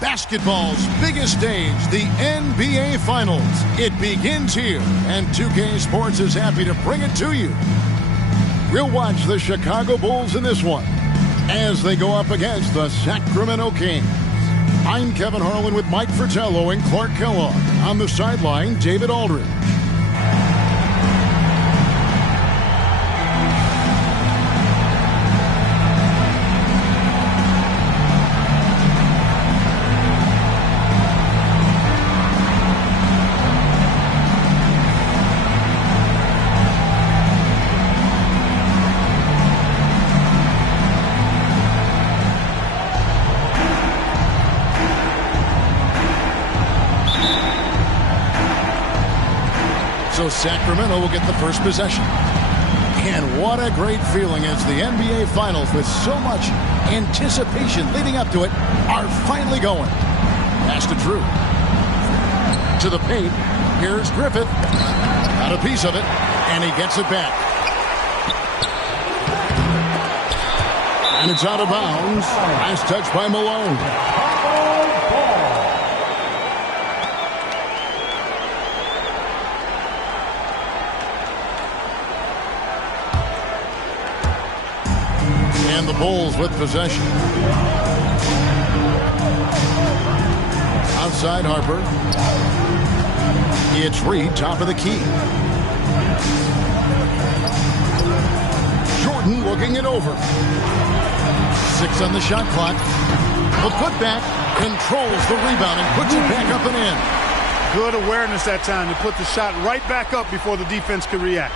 Basketball's biggest stage, the NBA Finals. It begins here, and 2K Sports is happy to bring it to you. We'll watch the Chicago Bulls in this one as they go up against the Sacramento Kings. I'm Kevin Harlan with Mike Fratello and Clark Kellogg. On the sideline, David Aldridge. So Sacramento will get the first possession. And what a great feeling as the NBA Finals, with so much anticipation leading up to it, are finally going. Pass to Drew. To the paint. Here's Griffith. Got a piece of it, and he gets it back. And it's out of bounds. Last touch by Malone. And the Bulls with possession. Outside Harper. It's Reed, top of the key. Jordan looking it over. 6 on the shot clock. The putback controls the rebound and puts it back up and in. Good awareness that time to put the shot right back up before the defense could react.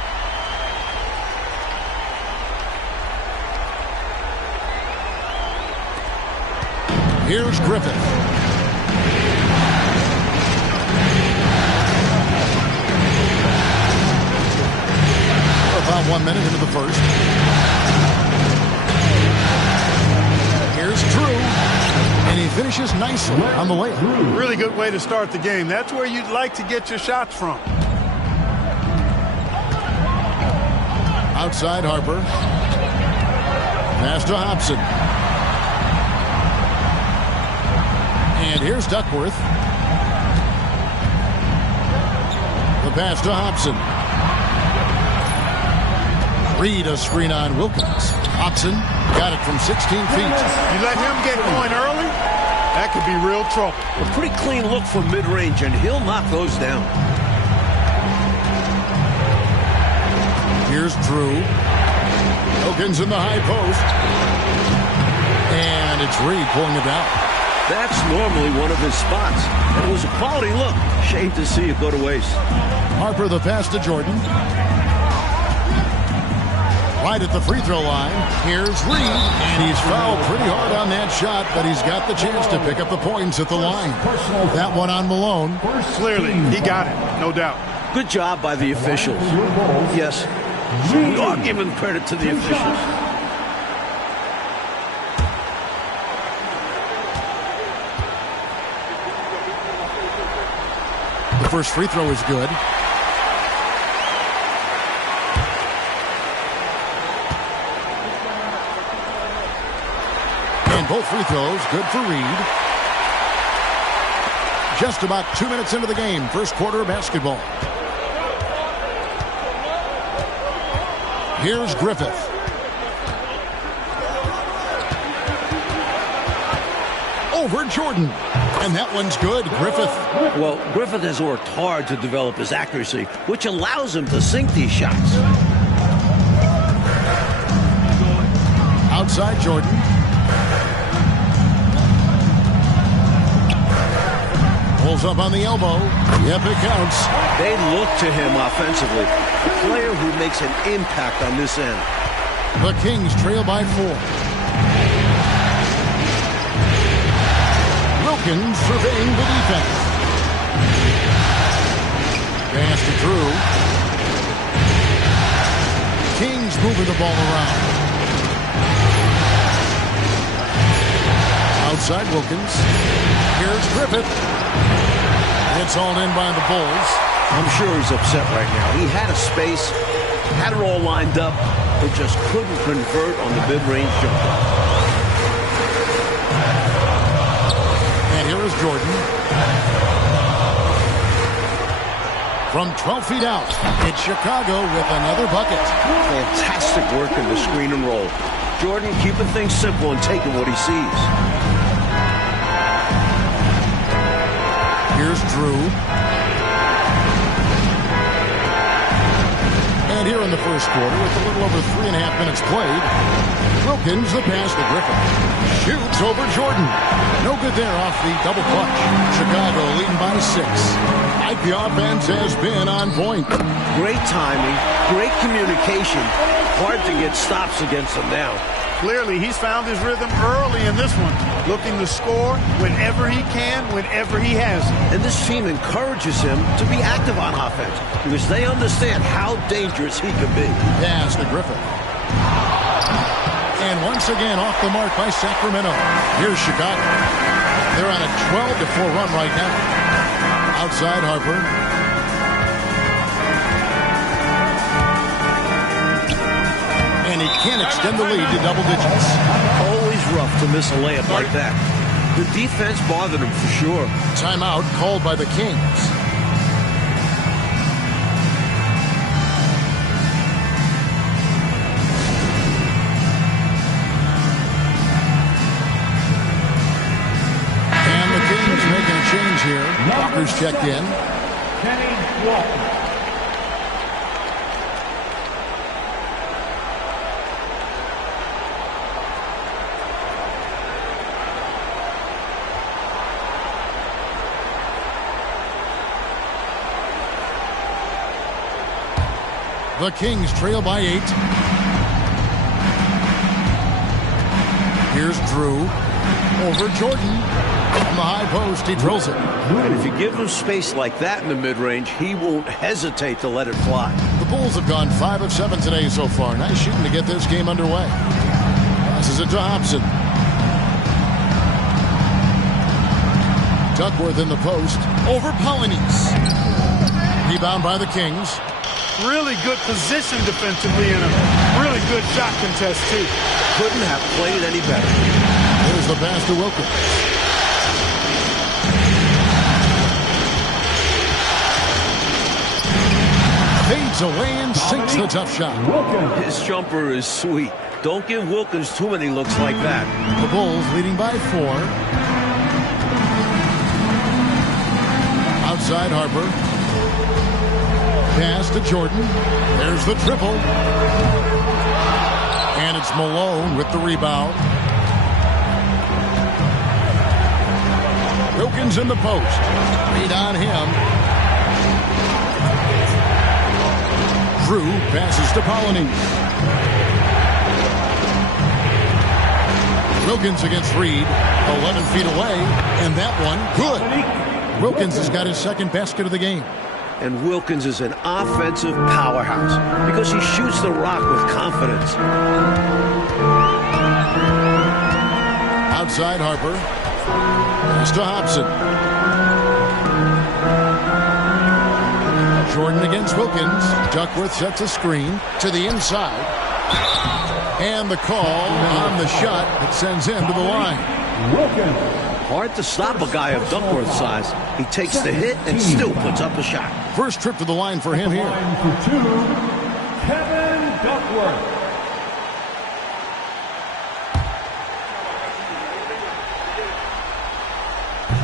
Here's Griffith. About 1 minute into the first. Here's Drew. And he finishes nicely on the layup. Really good way to start the game. That's where you'd like to get your shots from. Outside Harper. Pass to Hobson. And here's Duckworth. The pass to Hobson. Reed, a screen on Wilkins. Hobson got it from 16 feet. You let him get going early, that could be real trouble. A pretty clean look from mid-range, and he'll knock those down. Here's Drew. Wilkins in the high post. And it's Reed pulling it down. That's normally one of his spots. And it was a quality look. Shame to see it go to waste. Harper, the pass to Jordan. Right at the free throw line. Here's Reed. And he's fouled pretty hard on that shot, but he's got the chance to pick up the points at the line. That one on Malone. Clearly, he got it, no doubt. Good job by the officials. Yes, we are giving credit to the officials. The first free throw is good. And both free throws good for Reed. Just about 2 minutes into the game, first quarter of basketball. Here's Griffith. Over Jordan. And that one's good, Griffith. Well, Griffith has worked hard to develop his accuracy, which allows him to sink these shots. Outside Jordan. Pulls up on the elbow. Yep, it counts. They look to him offensively. A player who makes an impact on this end. The Kings trail by 4. Wilkins surveying the defense. Pass to Drew. Kings moving the ball around. Outside Wilkins. Here's Griffith. It's hauled in by the Bulls. I'm sure he's upset right now. He had a space, had it all lined up, but just couldn't convert on the mid-range jumper. And here is Jordan. From 12 feet out, it's Chicago with another bucket. Fantastic work in the screen and roll. Jordan keeping things simple and taking what he sees. Here's Drew. And here in the first quarter, with a little over 3.5 minutes played, Wilkins the pass to Griffin. Shoots over Jordan. No good there off the double clutch. Chicago leading by 6. The offense has been on point. Great timing, great communication. Hard to get stops against him now. Clearly, he's found his rhythm early in this one, looking to score whenever he can, whenever he has it. And this team encourages him to be active on offense because they understand how dangerous he can be. Pass to Griffin. And once again off the mark by Sacramento. Here's Chicago. They're on a 12-4 run right now. Outside Harper. And he can't extend the lead to double digits. Always rough to miss a layup like that. The defense bothered him for sure. Timeout called by the Kings. And the Kings making a change here. Walker's checked in. The Kings trail by 8. Here's Drew. Over Jordan. From the high post, he drills it. And if you give him space like that in the mid-range, he won't hesitate to let it fly. The Bulls have gone 5 of 7 today so far. Nice shooting to get this game underway. Passes it to Hobson. Duckworth in the post. Over Polynice. Rebound by the Kings. Really good position defensively and a really good shot contest, too. Couldn't have played any better. Here's the pass to Wilkins. Fades away and sinks the tough shot. His jumper is sweet. Don't give Wilkins too many looks like that. The Bulls leading by 4. Outside Harper. Pass to Jordan. There's the triple. And it's Malone with the rebound. Wilkins in the post. Reed on him. Drew passes to Polynice. Wilkins against Reed. 11 feet away. And that one, good. Wilkins has got his second basket of the game. And Wilkins is an offensive powerhouse because he shoots the rock with confidence. Outside Harper. Pass to Hobson. Jordan against Wilkins. Duckworth sets a screen to the inside. And the call on the shot that sends him to the line. Wilkins. Hard to stop a guy of Duckworth's size. He takes the hit and still puts up a shot. First trip to the line for him here. For 2, Kevin Duckworth.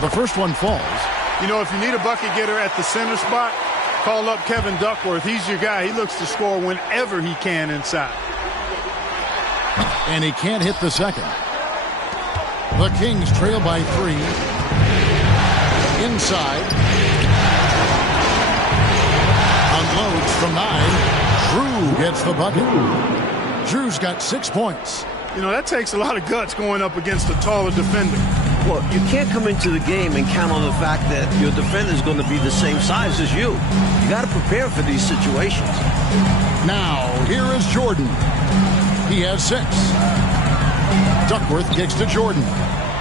The first one falls. You know, if you need a bucket getter at the center spot, call up Kevin Duckworth. He's your guy. He looks to score whenever he can inside. And he can't hit the second. The Kings trail by 3. Inside. Unloads from 9. Drew gets the bucket. Drew's got 6 points. You know, that takes a lot of guts going up against a taller defender. Well, you can't come into the game and count on the fact that your defender is going to be the same size as you. You got to prepare for these situations. Now, here is Jordan. He has 6. Duckworth kicks to Jordan.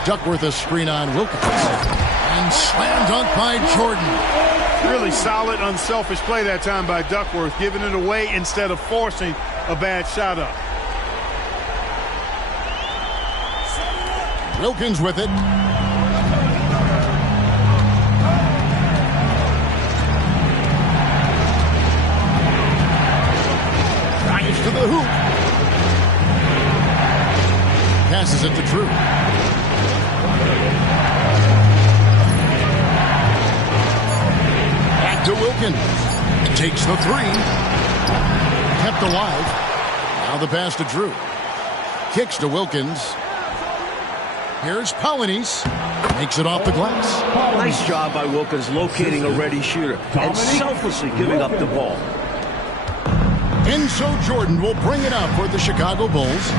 Duckworth a screen on Wilkins. And slam dunk by Jordan. Really solid, unselfish play that time by Duckworth, giving it away instead of forcing a bad shot up. Wilkins with it. the hoop. Passes it to Drew. Back to Wilkins. Takes the three. Kept alive. Now the pass to Drew. Kicks to Wilkins. Here's Polynice. Makes it off the glass. Nice job by Wilkins locating a ready shooter and selflessly giving up the ball. And so Jordan will bring it up for the Chicago Bulls.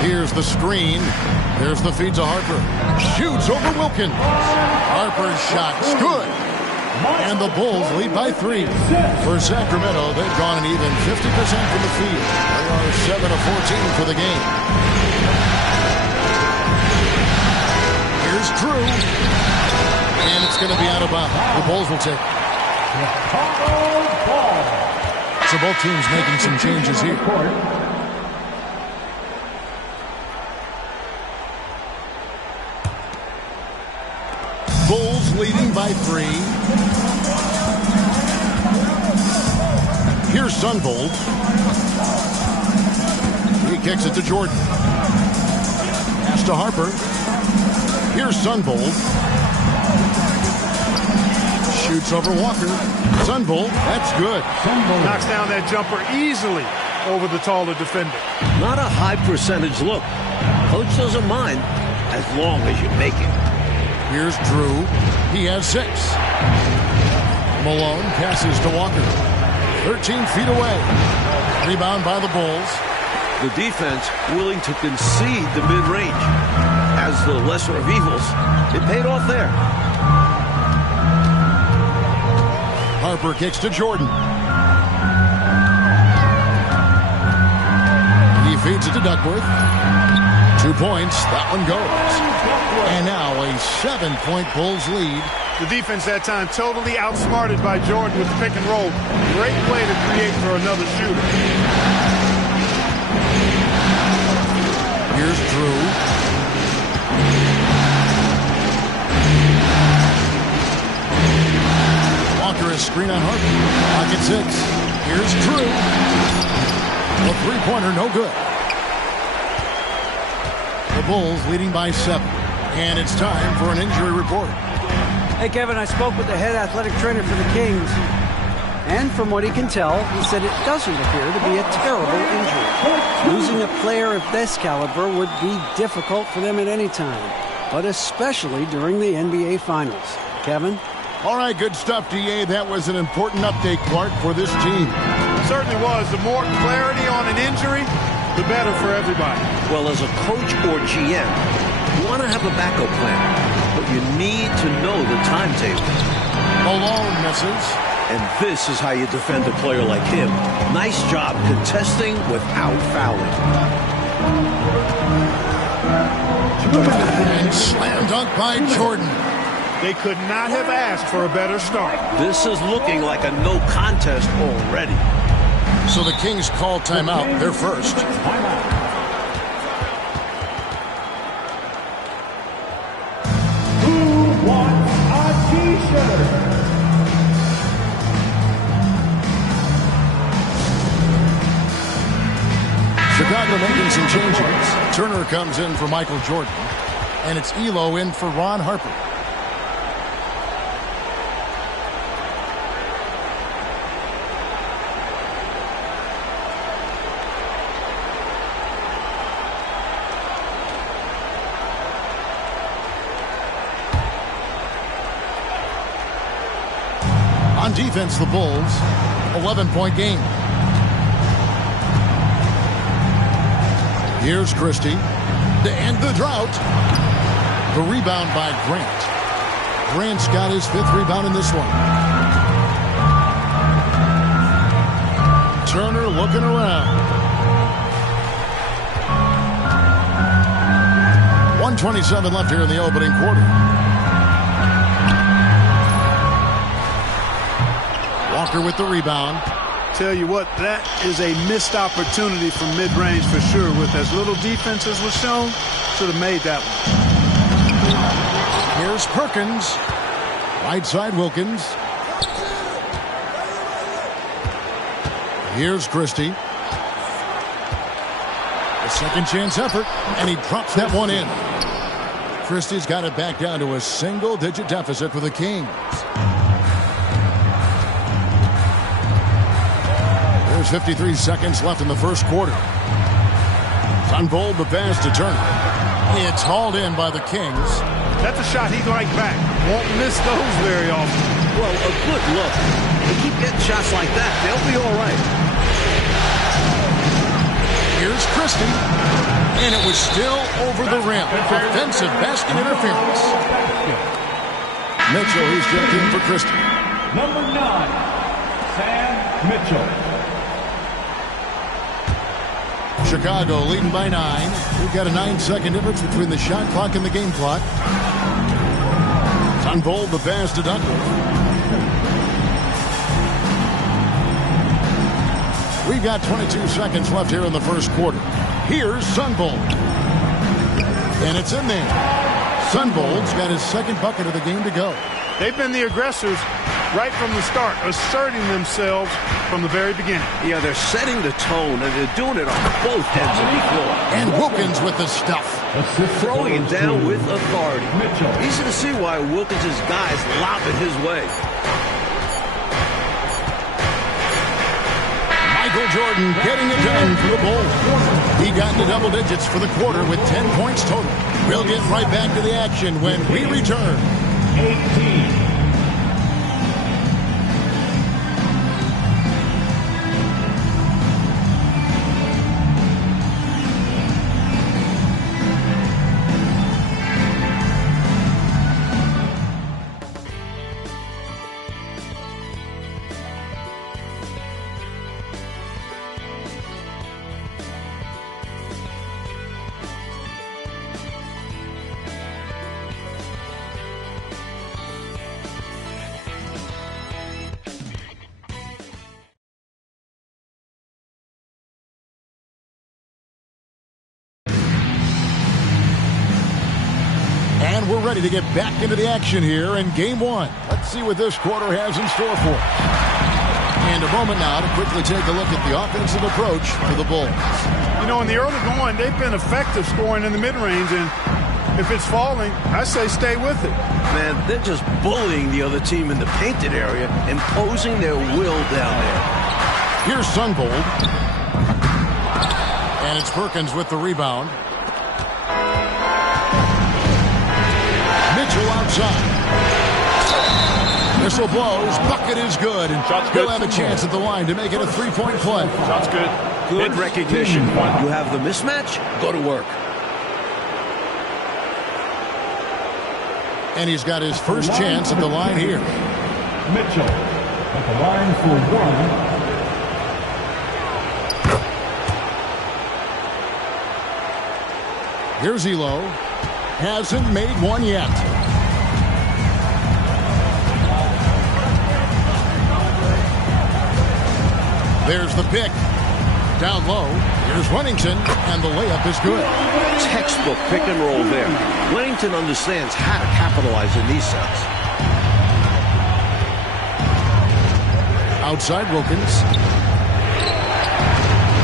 Here's the screen. There's the feed to Harper. Shoots over Wilkins. Harper's shot's good. And the Bulls lead by 3. For Sacramento, they've gone an even 50% from the field. They are 7 of 14 for the game. Here's Drew. And it's going to be out of bounds. The Bulls will take it. So both teams making some changes here. Bulls leading by 3. Here's Sunvold. He kicks it to Jordan. Pass to Harper. Here's Sunvold. Shoots over Walker. Sunvold, that's good. Knocks down that jumper easily over the taller defender. Not a high percentage look. Coach doesn't mind as long as you make it. Here's Drew. He has 6. Malone passes to Walker. 13 feet away. Rebound by the Bulls. The defense willing to concede the mid-range. As the lesser of evils, it paid off there. Harper kicks to Jordan. He feeds it to Duckworth. 2 points. That one goes. And now a 7-point Bulls lead. The defense that time totally outsmarted by Jordan with the pick and roll. Great play to create for another shooter. Here's Drew. Walker is screen on Harper. Pocket 6. Here's Drew. A three-pointer, no good. The Bulls leading by 7. And it's time for an injury report. Hey, Kevin, I spoke with the head athletic trainer for the Kings. And from what he can tell, he said it doesn't appear to be a terrible injury. Losing a player of this caliber would be difficult for them at any time, but especially during the NBA Finals. Kevin? All right, good stuff, DA. That was an important update, Clark, for this team. Certainly was. The more clarity on an injury, the better for everybody. Well, as a coach or GM, you want to have a backup plan, but you need to know the timetable. Malone misses. And this is how you defend a player like him. Nice job contesting without fouling. And slam dunk by Jordan. They could not have asked for a better start. This is looking like a no contest already. So the Kings call timeout. They're first. Who wants a t-shirt? Chicago making some changes. Turner comes in for Michael Jordan. And it's Elo in for Ron Harper. On defense, the Bulls, 11-point game. Here's Christie to end the drought. The rebound by Grant. Grant's got his 5th rebound in this one. Turner looking around. 1:27 left here in the opening quarter. Walker with the rebound. Tell you what, that is a missed opportunity from mid-range for sure. With as little defense as was shown, should have made that one. Here's Perkins. Right side Wilkins. Here's Christie. A second chance effort, and he drops that one in. Christie's got it back down to a single-digit deficit for the Kings. There's 53 seconds left in the first quarter. Sunvold the pass to Turner. It's hauled in by the Kings. That's a shot he'd like back. Won't miss those very often. Well, a good look. They keep getting shots like that. They'll be all right. Here's Christie. And it was still over the rim. Offensive basket interference. Mitchell, he's checked in for Christie. Number 9, Sam Mitchell. Chicago leading by 9. We've got a 9-second difference between the shot clock and the game clock. Sunvold the pass to Duckworth. We've got 22 seconds left here in the first quarter. Here's Sunvold. And it's in there. Sunvold's got his second bucket of the game to go. They've been the aggressors right from the start, asserting themselves from the very beginning. Yeah, they're setting the tone, and they're doing it on both ends of the floor. And Wilkins with the stuff. Throwing it down with authority. Easy to see why Wilkins' guys lob it his way. Michael Jordan getting it done for the Bulls. He got into double digits for the quarter with 10 points total. We'll get right back to the action when we return. 18. And we're ready to get back into the action here in game one. Let's see what this quarter has in store for us. And a moment now to quickly take a look at the offensive approach for the Bulls. You know, in the early going, they've been effective scoring in the mid-range, and if it's falling, I say stay with it. Man, they're just bullying the other team in the painted area, imposing their will down there. Here's Sunvold. And it's Perkins with the rebound. Mitchell outside. Whistle blows. Bucket is good. And he'll have a chance at the line to make it a three-point play. Shot's good. Good recognition. You have the mismatch, go to work. And he's got his first chance at the line here. Mitchell at the line for one. Here's Elo. Hasn't made one yet. There's the pick. Down low. Here's Wennington, and the layup is good. Textbook pick and roll there. Wennington understands how to capitalize in these sets. Outside Wilkins.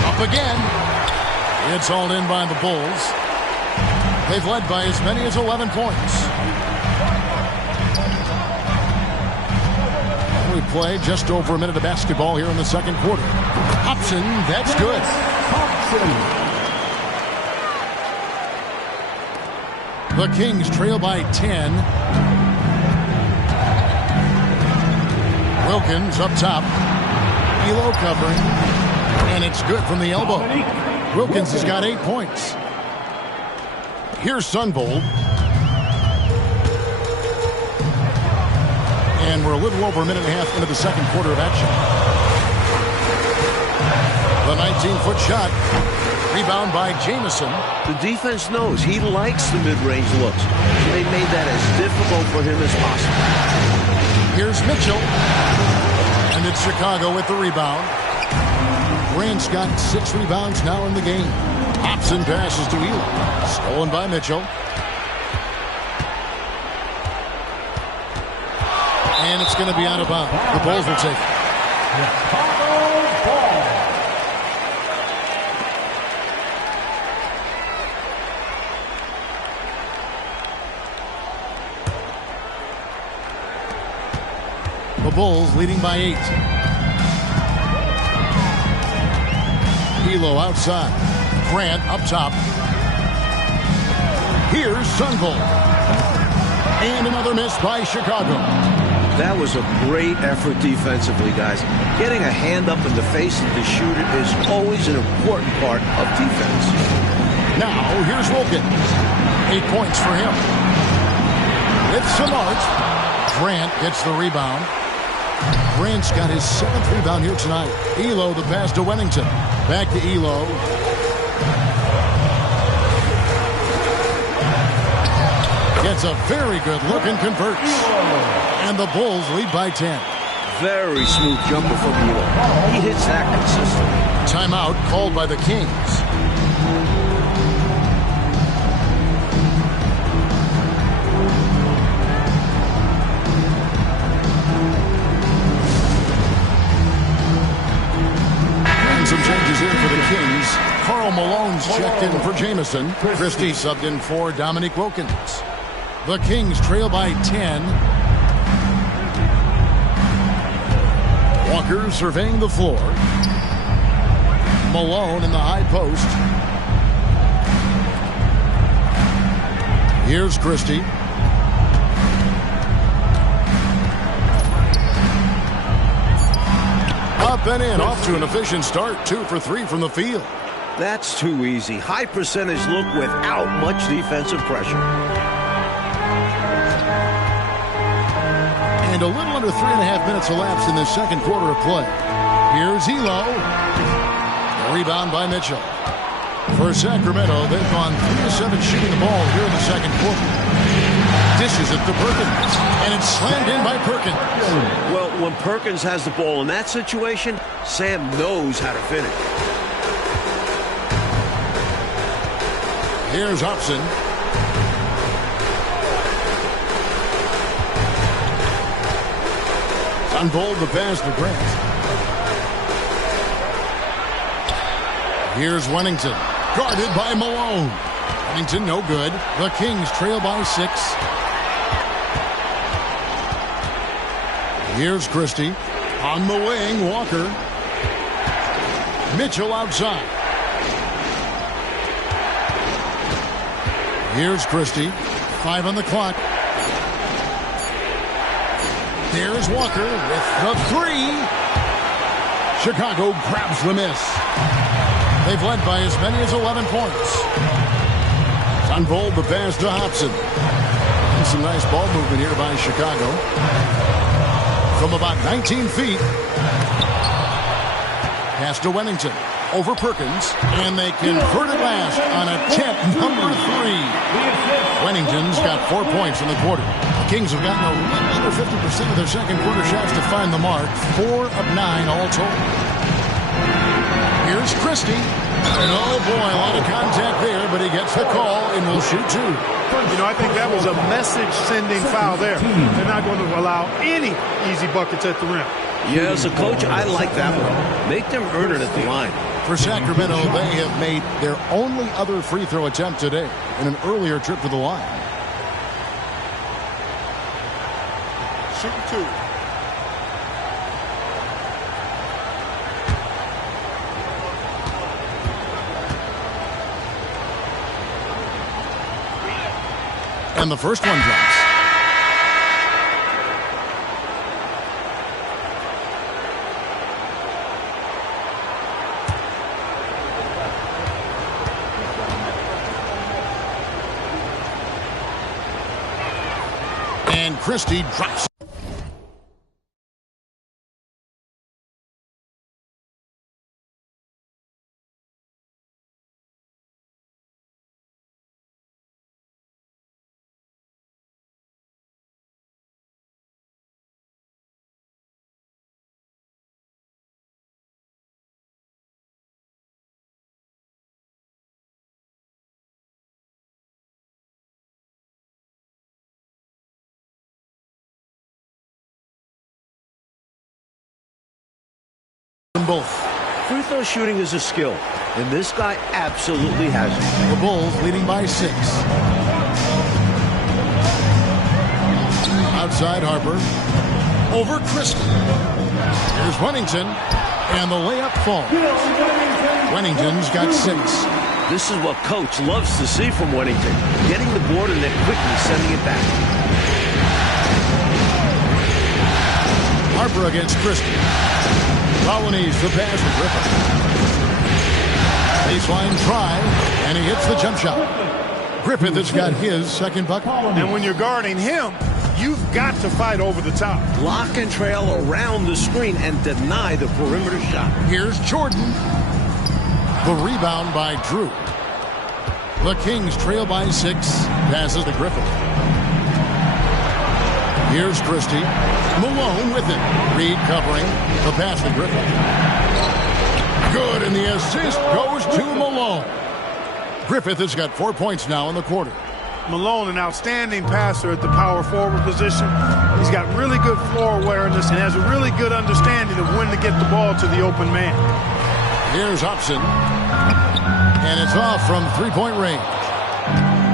Up again. It's hauled in by the Bulls. They've led by as many as 11 points. We play just over a minute of basketball here in the second quarter. Hobson, that's good. The Kings trail by 10. Wilkins up top. Elo covering. And it's good from the elbow. Wilkins has got 8 points. Here's Sunvold. And we're a little over a minute and a half into the second quarter of action. The 19-foot shot. Rebound by Jamison. The defense knows he likes the mid-range looks. They made that as difficult for him as possible. Here's Mitchell. And it's Chicago with the rebound. Grant's got 6 rebounds now in the game. Hobson passes to Elo. Stolen by Mitchell. And it's going to be out of bounds. The Bulls will take it. Bulls leading by 8. Elo outside. Grant up top. Here's Sundvold. And another miss by Chicago. That was a great effort defensively, guys. Getting a hand up in the face of the shooter is always an important part of defense. Now, here's Wilkins. 8 points for him. With some art. Grant gets the rebound. Grant's got his 7th rebound here tonight. Elo the pass to Wennington. Back to Elo. Gets a very good look and converts. And the Bulls lead by 10. Very smooth jumper from Elo. He hits that consistently. Timeout called by the Kings. And some changes here for the Kings. Karl Malone's checked in for Jamison. Christie subbed in for Dominique Wilkins. The Kings trail by 10. Walker surveying the floor. Malone in the high post. Here's Christie. Up and in, off to an efficient start. 2 for 3 from the field. That's too easy. High percentage look without much defensive pressure. And a little under 3.5 minutes elapsed in the second quarter of play. Here's Elo. Rebound by Mitchell. For Sacramento, they've gone 3 of 7 shooting the ball here in the second quarter. Dishes it to Perkins, and it's slammed in by Perkins. Well, when Perkins has the ball in that situation, Sam knows how to finish. Here's Hobson. Sundvold the pass to Grant. Here's Wennington. Guarded by Malone. Wennington no good. The Kings trail by 6. Here's Christie. On the wing, Walker. Mitchell outside. Here's Christie. 5 on the clock. There's Walker with the 3. Chicago grabs the miss. They've led by as many as 11 points. Sundvold the pass to Hobson. And some nice ball movement here by Chicago. From about 19 feet. Pass to Wennington. Over Perkins. And they convert it last on attempt number 3. Wennington's got 4 points in the quarter. The Kings have gotten a little under 50% of their second quarter shots to find the mark. 4 of 9 all told. Here's Christie. And oh boy, a lot of contact there, but he gets the call and will shoot 2. You know, I think that was a message-sending foul there. They're not going to allow any easy buckets at the rim. Yeah, as a coach, I like that one. Make them earn it at the line. For Sacramento, they have made their only other free throw attempt today in an earlier trip to the line. Shooting 2. And the first one drops. And Christie drops. Both. Free throw shooting is a skill, and this guy absolutely has it. The Bulls leading by 6. Outside Harper. over Christie. Here's Wennington, and the layup falls. Wennington's got 6. This is what coach loves to see from Wennington. Getting the board and then quickly sending it back. Harper against Christie. Colonies the pass to Griffith. Baseline try, and he hits the jump shot. Griffith has got his second bucket. And when you're guarding him, you've got to fight over the top. Lock and trail around the screen and deny the perimeter shot. Here's Jordan. The rebound by Drew. The Kings trail by 6. Passes to Griffith. Here's Christie. Malone with it. Reed covering. The pass to Griffith. Good, and the assist goes to Malone. Griffith has got 4 points now in the quarter. Malone, an outstanding passer at the power forward position. He's got really good floor awareness and has a really good understanding of when to get the ball to the open man. Here's Upson. And it's off from three-point range.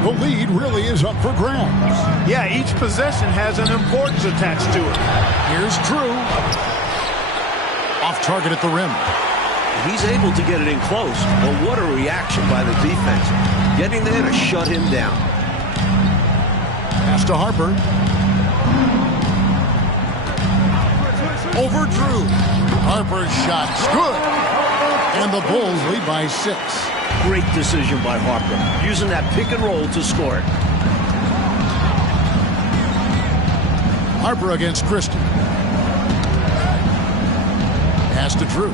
The lead really is up for grabs. Yeah, each possession has an importance attached to it. Here's Drew. Off target at the rim. He's able to get it in close, but what a reaction by the defense. Getting there to shut him down. Pass to Harper. Over Drew. Harper's shot's good. And the Bulls lead by 6. Great decision by Harper, using that pick and roll to score it. Harper against Christie. Pass to Drew.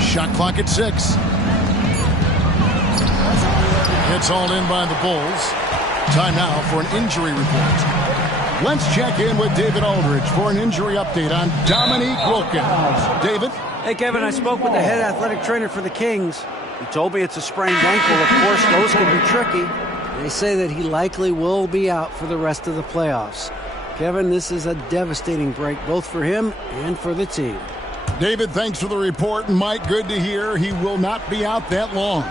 Shot clock at 6. It's all in by the Bulls. Time now for an injury report. Let's check in with David Aldridge for an injury update on Dominique Wilkins. David? Hey, Kevin, I spoke with the head athletic trainer for the Kings. He told me it's a sprained ankle. Of course, those can be tricky. They say that he likely will be out for the rest of the playoffs. Kevin, this is a devastating break, both for him and for the team. David, thanks for the report. And Mike, good to hear he will not be out that long.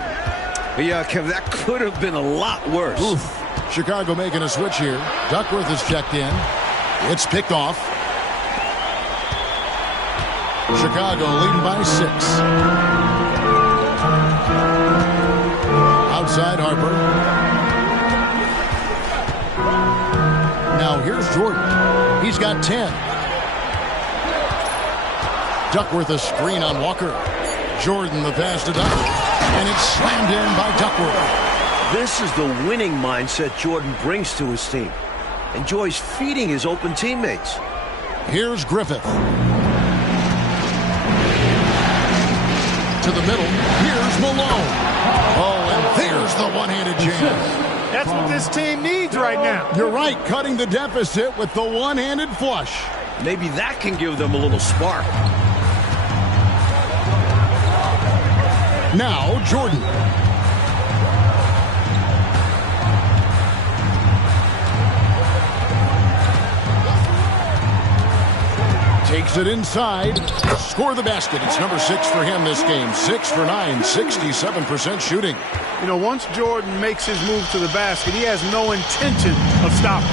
Yeah, Kev, that could have been a lot worse. Oof. Chicago making a switch here. Duckworth is checked in. It's picked off. Chicago leading by 6. Outside Harper. Now here's Jordan. He's got 10. Duckworth a screen on Walker. Jordan the pass to Duckworth. And it's slammed in by Duckworth. This is the winning mindset Jordan brings to his team. Enjoys feeding his open teammates. Here's Griffith. To the middle. Here's Malone. Oh, and there's the one-handed jam. That's what this team needs right now. You're right, cutting the deficit with the one-handed flush. Maybe that can give them a little spark. Now, Jordan. Takes it inside. Score the basket. It's number 6 for him this game. 6 for 9, 67% shooting. You know, once Jordan makes his move to the basket, he has no intention of stopping,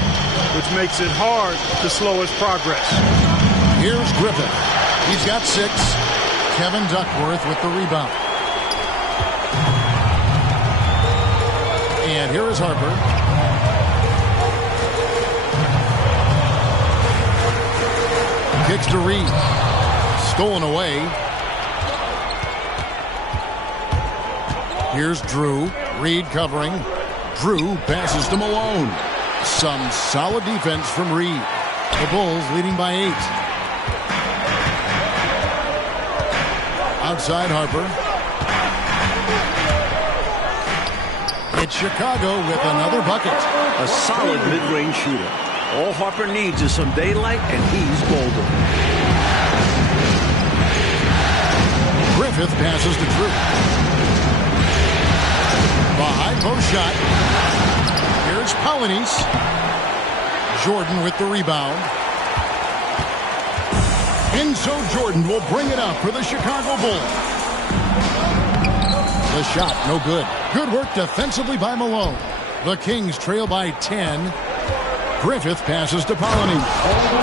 which makes it hard to slow his progress. Here's Griffith. He's got 6. Kevin Duckworth with the rebound. And here is Harper. Kicks to Reed. Stolen away. Here's Drew. Reed covering. Drew passes to Malone. Some solid defense from Reed. The Bulls leading by 8. Outside Harper. It's Chicago with another bucket. A solid mid-range shooter. All Harper needs is some daylight, and he's golden. Griffith passes to Drew. The high post shot. Here's Polonies. Jordan with the rebound. And so Jordan will bring it up for the Chicago Bulls. The shot, no good. Good work defensively by Malone. The Kings trail by 10. Griffith passes to Polony,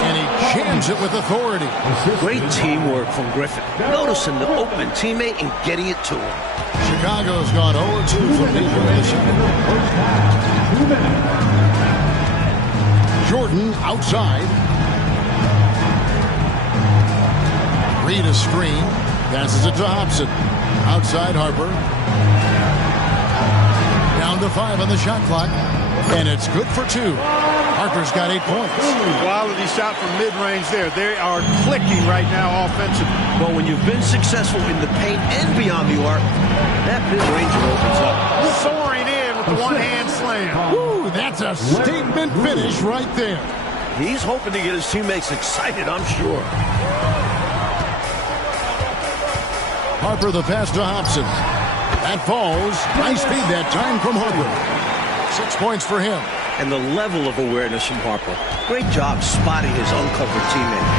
and he jams it with authority. Great teamwork from Griffith. Noticing the open teammate and getting it to him. Chicago's gone 0-2 from deep into the second. Jordan outside. Reed a screen. Passes it to Hobson. Outside Harper. Down to 5 on the shot clock. And it's good for 2. Harper's got 8 points. Quality shot from mid-range there. They are clicking right now offensively. But when you've been successful in the paint and beyond the arc, that mid-range opens up. Soaring in with the one-hand slam. Woo, that's a statement finish right there. He's hoping to get his teammates excited, I'm sure. Harper the pass to Hobson. That falls. Nice feed that time from Harper. 6 points for him. And the level of awareness from Harper. Great job spotting his uncovered teammate.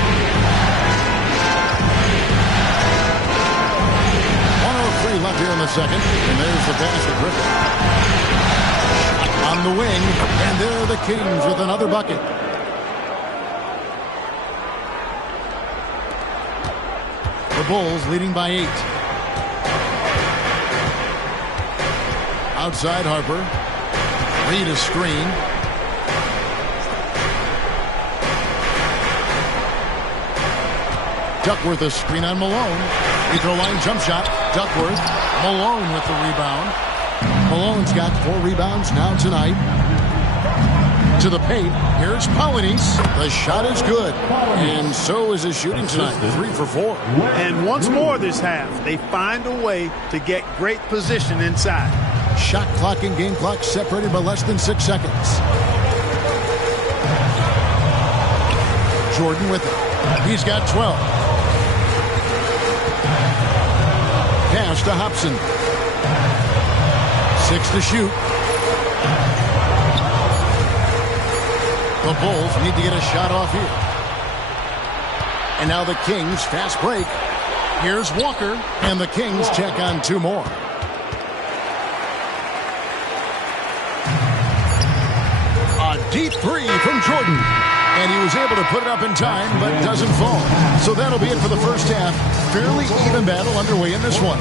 1:03 left here in the second. And there's the pass to Griffith. On the wing. And there are the Kings with another bucket. The Bulls leading by 8. Outside Harper. Reed a screen. Duckworth a screen on Malone. Free throw line jump shot. Duckworth. Malone with the rebound. Malone's got 4 rebounds now tonight. To the paint. Here's Polony. The shot is good. And so is his shooting tonight. 3 for 4. And once more this half, they find a way to get great position inside. Shot clock and game clock separated by less than 6 seconds. Jordan with it. He's got 12. Pass to Hobson. 6 to shoot. The Bulls need to get a shot off here. And now the Kings fast break. Here's Walker. And the Kings check on 2 more. Deep 3 from Jordan. And he was able to put it up in time, but doesn't fall. So that'll be it for the first half. Fairly even battle underway in this one.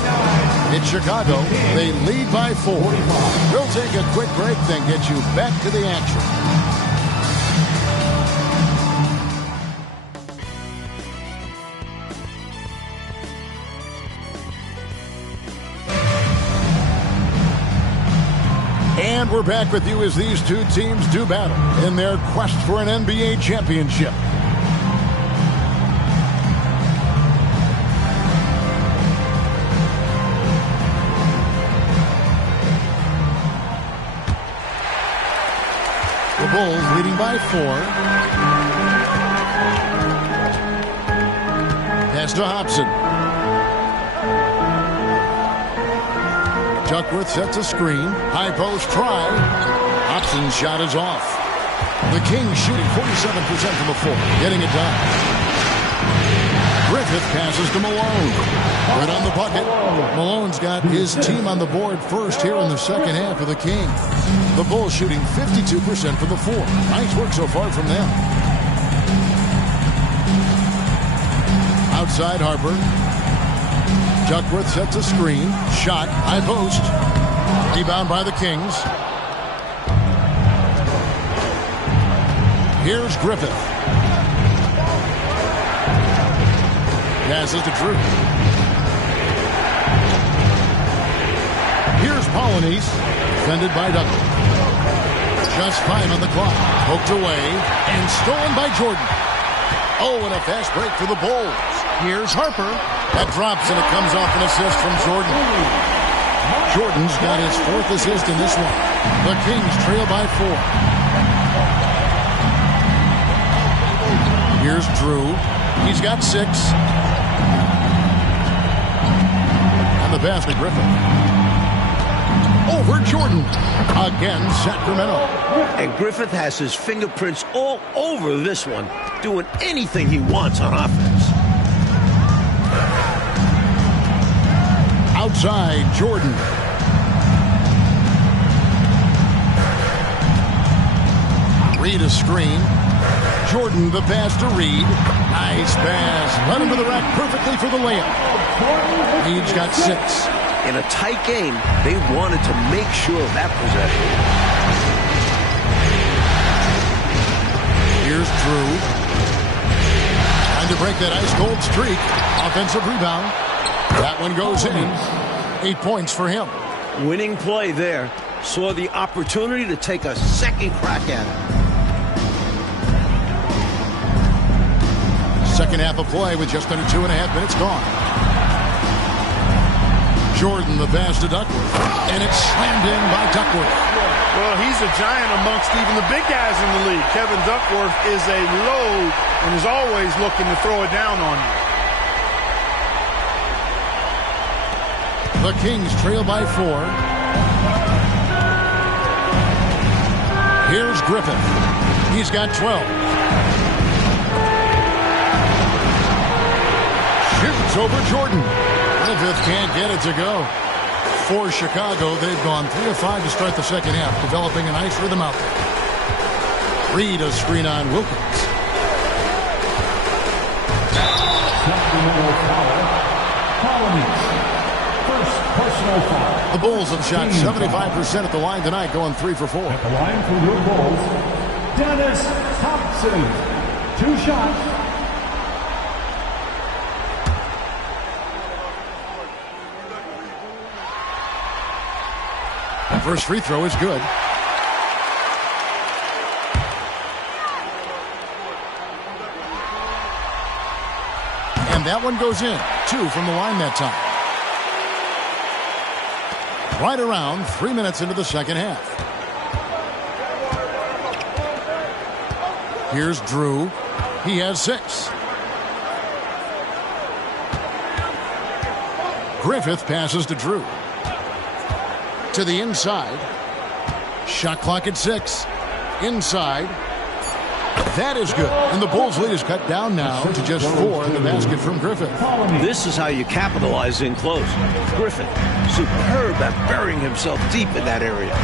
It's Chicago. They lead by 4. We'll take a quick break, then get you back to the action. And we're back with you as these 2 teams do battle in their quest for an NBA championship. The Bulls leading by 4. Pass to Hobson. Duckworth sets a screen. High post try. Hobson's shot is off. The Kings shooting 47% from the floor. Getting it done. Griffith passes to Malone. Right on the bucket. Malone's got his team on the board first here in the second half of the Kings. The Bulls shooting 52% from the floor. Nice work so far from them. Outside Harper. Duckworth sets a screen. Shot. High post. Rebound by the Kings. Here's Griffith. Passes to Drew. Here's Polony. Defended by Duckworth. Just 5 on the clock. Poked away. And stolen by Jordan. Oh, and a fast break for the Bulls. Here's Harper. That drops, and it comes off an assist from Jordan. Jordan's got his 4th assist in this one. The Kings trail by 4. Here's Drew. He's got 6. And the pass to Griffith. Over Jordan. Again, Sacramento. And Griffith has his fingerprints all over this one, doing anything he wants on offense. Outside, Jordan. Reed a screen. Jordan the pass to Reed. Nice pass. Led him to the rack perfectly for the layup. Reed's got 6. In a tight game, they wanted to make sure of that possession. Here's Drew. Trying to break that ice-cold streak. Offensive rebound. That one goes in. 8 points for him. Winning play there. Saw the opportunity to take a second crack at it. Second half of play with just under 2.5 minutes gone. Jordan the pass to Duckworth. And it's slammed in by Duckworth. Well, he's a giant amongst even the big guys in the league. Kevin Duckworth is a load and is always looking to throw it down on you. The Kings trail by 4. Here's Griffith. He's got 12. Shoots over Jordan. Griffith can't get it to go. For Chicago, they've gone 3 of 5 to start the second half, developing a nice rhythm out there. Reed a screen on Wilkins. First personal foul. The Bulls have shot 75% at the line tonight, going 3 for 4. At the line for your Bulls, Dennis Thompson. 2 shots. First free throw is good. And that one goes in. 2 from the line that time. Right around 3 minutes into the second half. Here's Drew. He has 6. Griffith passes to Drew. To the inside. Shot clock at 6. Inside. That is good. And the Bulls' lead is cut down now to just 4 in the basket from Griffith. This is how you capitalize in close. Griffith, superb at burying himself deep in that area.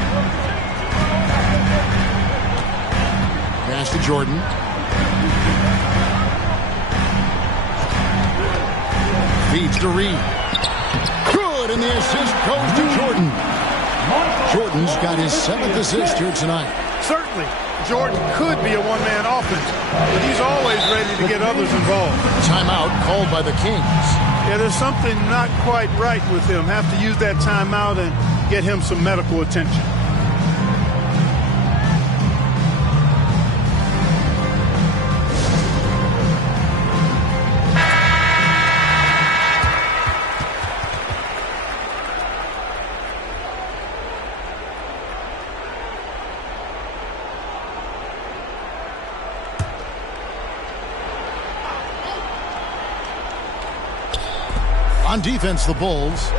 Pass to Jordan. Feeds to Reed. Good, and the assist goes to Jordan. Jordan's got his 7th assist here tonight. Certainly, Jordan could be a one-man offense, but he's always ready to get others involved. Timeout called by the Kings. Yeah, there's something not quite right with him. Have to use that timeout and get him some medical attention. On defense, the Bulls,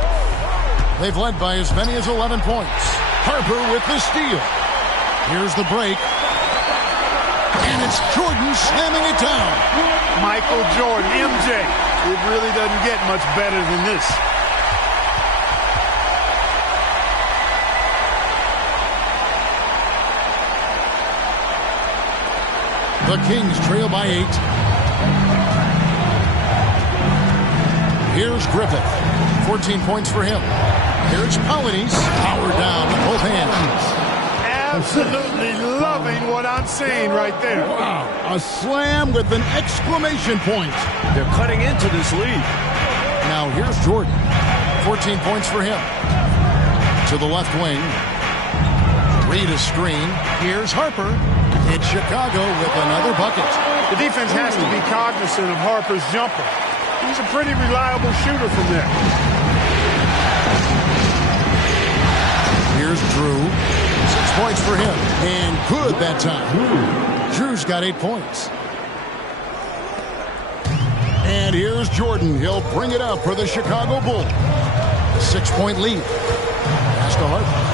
they've led by as many as 11 points. Harper with the steal. Here's the break. And it's Jordan slamming it down. Michael Jordan, MJ. It really doesn't get much better than this. The Kings trail by 8. Here's Griffith. 14 points for him. Here's Polynice. Power down with both hands. Absolutely loving what I'm seeing right there. Wow. A slam with an exclamation point. They're cutting into this lead. Now here's Jordan. 14 points for him. To the left wing. Reed a screen. Here's Harper. It's Chicago with another bucket. The defense has to be cognizant of Harper's jumper. He's a pretty reliable shooter from there. Here's Drew. 6 points for him. And good that time. Drew's got 8 points. And here's Jordan. He'll bring it up for the Chicago Bulls. 6-point lead. Pass to Harper.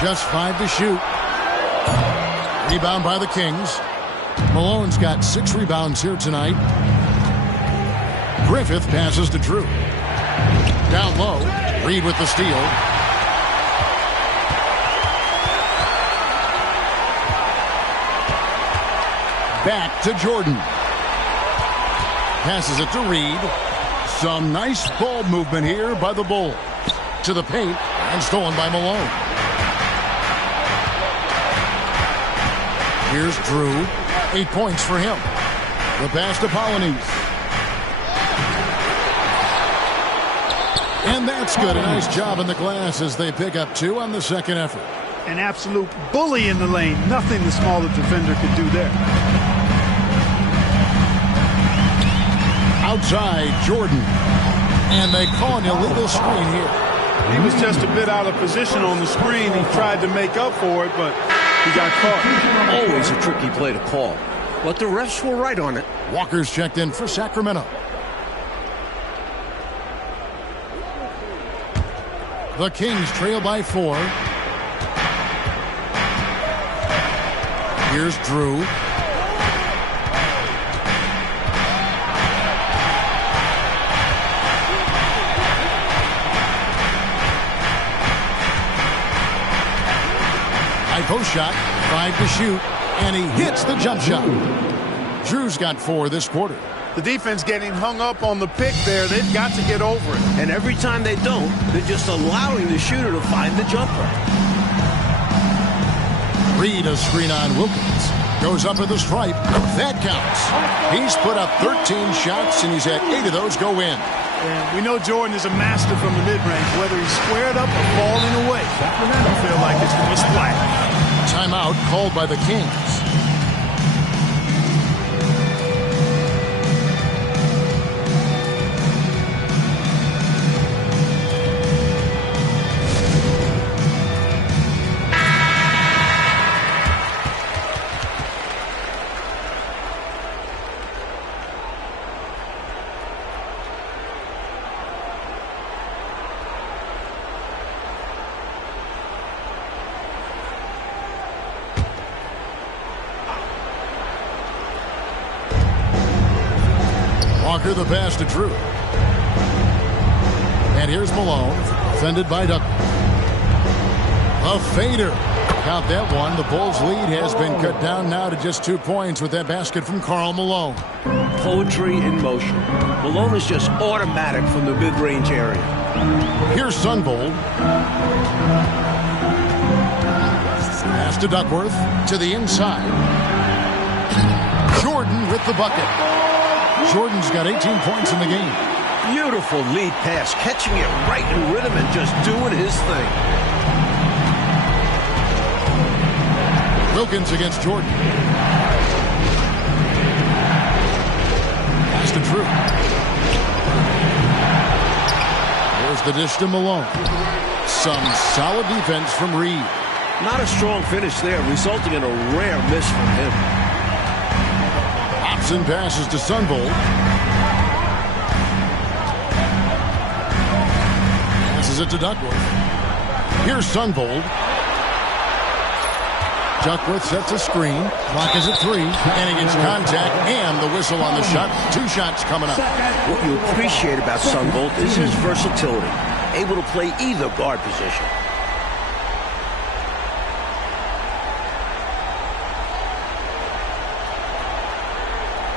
Just 5 to shoot. Rebound by the Kings. Malone's got 6 rebounds here tonight. Griffith passes to Drew. Down low, Reed with the steal. Back to Jordan. Passes it to Reed. Some nice ball movement here by the Bulls. To the paint and stolen by Malone. Here's Drew. 8 points for him. The pass to Polonese. And that's good. A nice job in the glass as they pick up 2 on the second effort. An absolute bully in the lane. Nothing the smaller defender could do there. Outside, Jordan. And they call an illegal screen here. He was just a bit out of position on the screen. He tried to make up for it, but he got caught. Always a tricky play to call. But the refs were right on it. Walker's checked in for Sacramento. The Kings trail by 4. Here's Drew. High post shot, 5 to shoot, and he hits the jump shot. Drew's got 4 this quarter. The defense getting hung up on the pick there. They've got to get over it. And every time they don't, they're just allowing the shooter to find the jumper. Reed a screen on Wilkins. Goes up to the stripe. That counts. He's put up 13 shots, and he's had 8 of those go in. And we know Jordan is a master from the mid-range, whether he's squared up or falling away. Sacramento feel like it's going to splash. Timeout called by the Kings. Walker the pass to Drew. And here's Malone, defended by Duck. A fader. Count that one. The Bulls' lead has been cut down now to just 2 points with that basket from Karl Malone. Poetry in motion. Malone is just automatic from the mid-range area. Here's Sunvold. Pass to Duckworth. To the inside. Jordan with the bucket. Jordan's got 18 points in the game. Beautiful lead pass, catching it right in rhythm and just doing his thing. Wilkins against Jordan. Pass to Drew. There's the dish to Malone. Some solid defense from Reed. Not a strong finish there, resulting in a rare miss from him. Hobson passes to Sunvold. Passes it to Duckworth. Here's Sunvold. Duckworth sets a screen. Clock is at 3. And he gets contact and the whistle on the shot. 2 shots coming up. What you appreciate about Sunvold is his versatility. Able to play either guard position.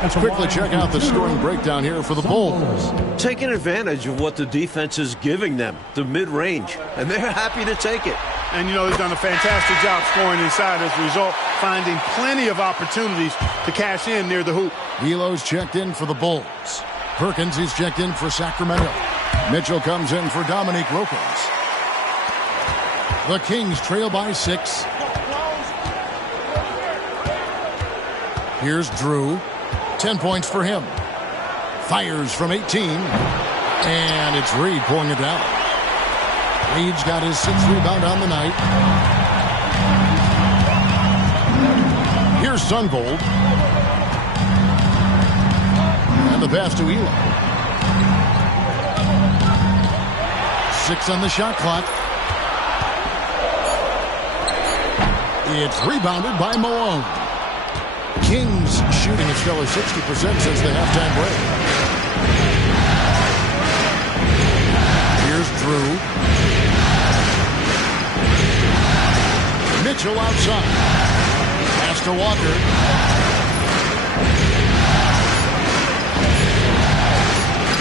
Let's quickly check out the scoring breakdown here for the Bulls. Taking advantage of what the defense is giving them, the mid-range, and they're happy to take it. And, you know, he's done a fantastic job scoring inside as a result, finding plenty of opportunities to cash in near the hoop. Elo's checked in for the Bulls. Perkins, he's checked in for Sacramento. Mitchell comes in for Dominique Wilkins. The Kings trail by 6. Here's Drew. 10 points for him. Fires from 18. And it's Reed pulling it down. Reed's got his 6th rebound on the night. Here's Sunvold. And the pass to Elo. 6 on the shot clock. It's rebounded by Malone. Kings shooting a stellar 60% since the halftime break. Mitchell outside. Pass to Walker.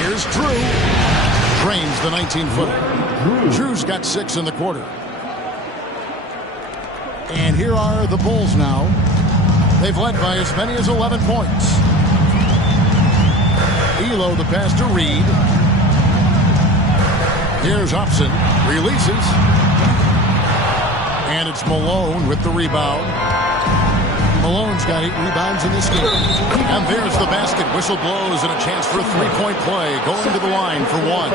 Here's Drew. Drains the 19-footer. Drew's got 6 in the quarter. And here are the Bulls now. They've led by as many as 11 points. Elo the pass to Reed. Here's Hobson. Releases. And it's Malone with the rebound. Malone's got 8 rebounds in this game. And there's the basket. Whistle blows and a chance for a 3-point play. Going to the line for 1.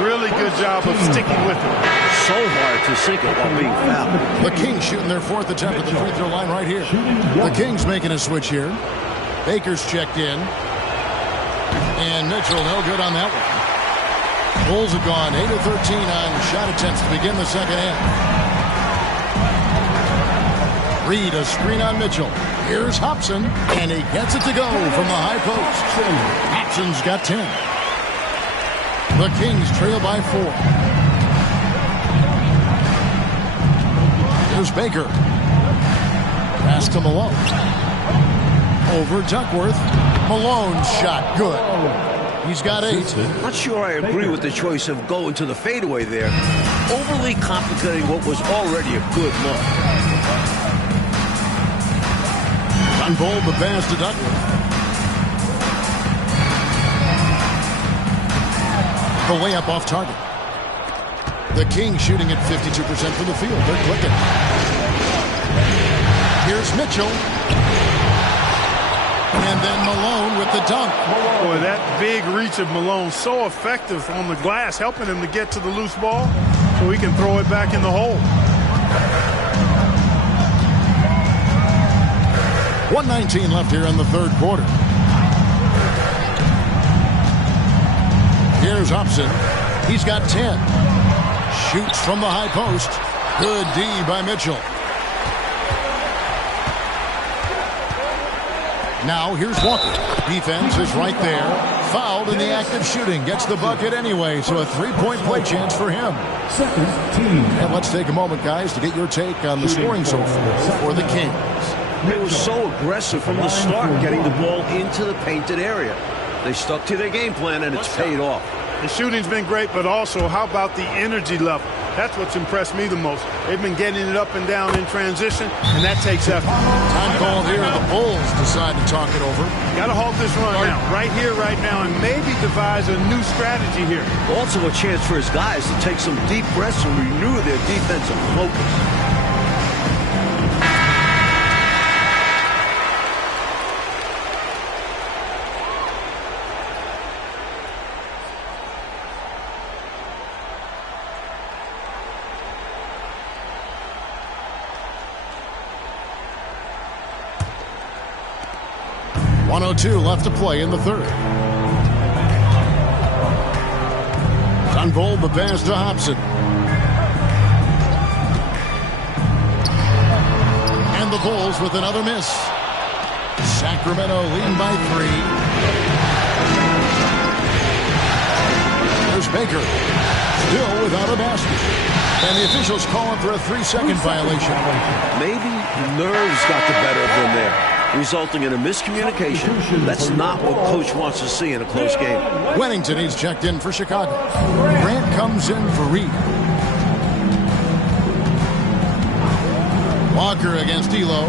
Really good job of sticking with it. So hard to sink it while being fouled. The Kings shooting their 4th attempt at the free throw line right here. The Kings making a switch here. Baker's checked in. And Mitchell no good on that one. Bulls have gone 8 of 13 on shot attempts to begin the second half. Reed, a screen on Mitchell. Here's Hobson, and he gets it to go from the high post. Hobson's got 10. The Kings trail by 4. Here's Baker. Pass to Malone. Over Duckworth. Malone's shot good. He's got 8. Not sure I agree with the choice of going to the fadeaway there. Overly complicating what was already a good look. Unfold the pass to Duckworth. The layup off target. The Kings shooting at 52% from the field. They're clicking. Here's Mitchell. And then Malone with the dunk. Boy, that big reach of Malone so effective on the glass, helping him to get to the loose ball so he can throw it back in the hole. 1:19 left here in the third quarter. Here's Hobson. He's got 10. Shoots from the high post. Good D by Mitchell. Now here's Walker. Defense is right there. Fouled in the act of shooting. Gets the bucket anyway, so a 3-point play chance for him. And let's take a moment, guys, to get your take on the scoring so far for the Kings. They were so aggressive from the start, getting the ball into the painted area. They stuck to their game plan, and it's paid off. The shooting's been great, but also how about the energy level? That's what's impressed me the most. They've been getting it up and down in transition, and that takes effort. Time called here. The Bulls decide to talk it over. Got to halt this run now, right here, right now, and maybe devise a new strategy here. Also a chance for his guys to take some deep breaths and renew their defensive focus. .102 left to play in the third. Unfold the pass to Hobson. And the Bulls with another miss. Sacramento leading by 3. There's Baker. Still without a basket. And the officials calling for a 3-second violation. Maybe nerves got the better of them there, resulting in a miscommunication. That's not what coach wants to see in a close game. Wennington, he's checked in for Chicago. Grant comes in for Reed. Walker against Elo.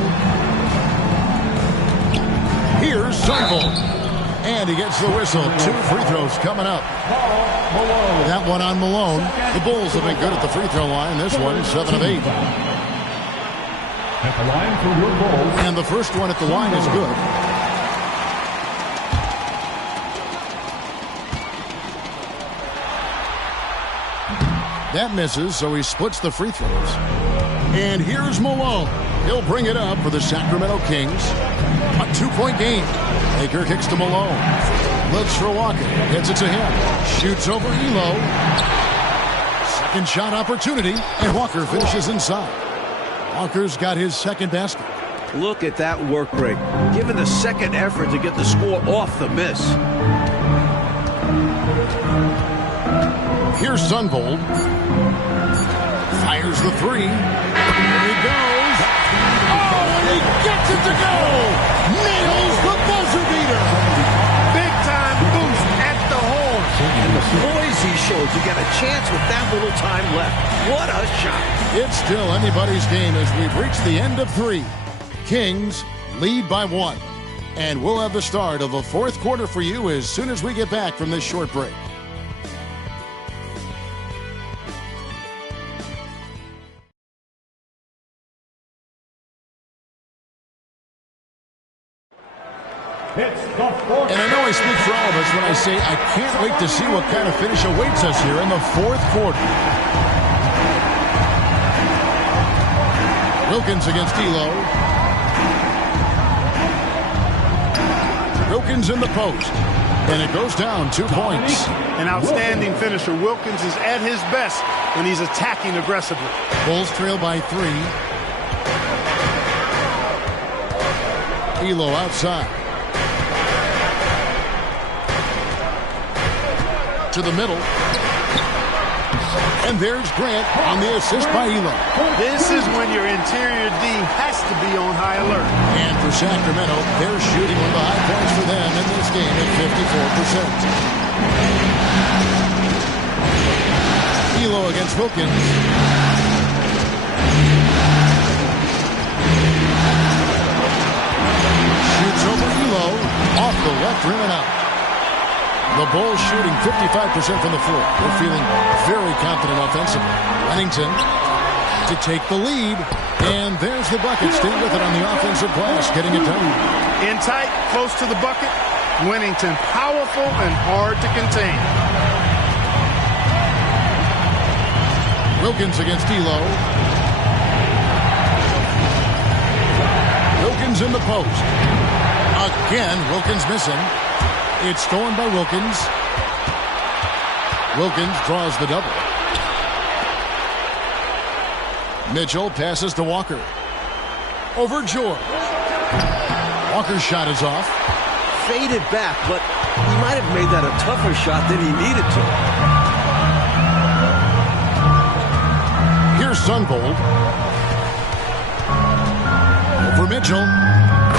Here's Sunvold. And he gets the whistle. 2 free throws coming up. That one on Malone. The Bulls have been good at the free throw line. This one, 7 of 8. At the line for your Bulls. And the first one at the line is good. That misses, so he splits the free throws. And here's Malone. He'll bring it up for the Sacramento Kings. A 2-point game. Baker kicks to Malone. Looks for Walker. Gets it to him. Shoots over Elo. Second shot opportunity. And Walker finishes inside. Walker's got his second basket. Look at that work rate. Given the second effort to get the score off the miss. Here's Sunvold. Fires the three. Here he goes. Oh, and he gets it to go. Nails the buzzer beater. Big time boost at the horn. And the poise he showed to get a chance with that little time left. What a shot. It's still anybody's game as we've reached the end of 3. Kings lead by 1. And we'll have the start of the 4th quarter for you as soon as we get back from this short break. And I know I speak for all of us when I say I can't wait to see what kind of finish awaits us here in the 4th quarter. Wilkins against Elo. Wilkins in the post. And it goes down 2 points. An outstanding finisher. Wilkins is at his best when he's attacking aggressively. Bulls trail by 3. Elo outside. To the middle. And there's Grant on the assist by Elo. This is when your interior D has to be on high alert. And for Sacramento, they're shooting one of the high points for them in this game at 54%. Elo against Wilkins. Shoots over Elo. Off the left rim and out. The Bulls shooting 55% from the floor. They're feeling very confident offensively. Wennington to take the lead. And there's the bucket. Stay with it on the offensive glass, getting it done. In tight, close to the bucket. Wennington powerful and hard to contain. Wilkins against Elo. Wilkins in the post. Again, Wilkins missing. It's stolen by Wilkins. Wilkins draws the double. Mitchell passes to Walker. Over George. Walker's shot is off. Faded back, but he might have made that a tougher shot than he needed to. Here's Sunvold. Over Mitchell.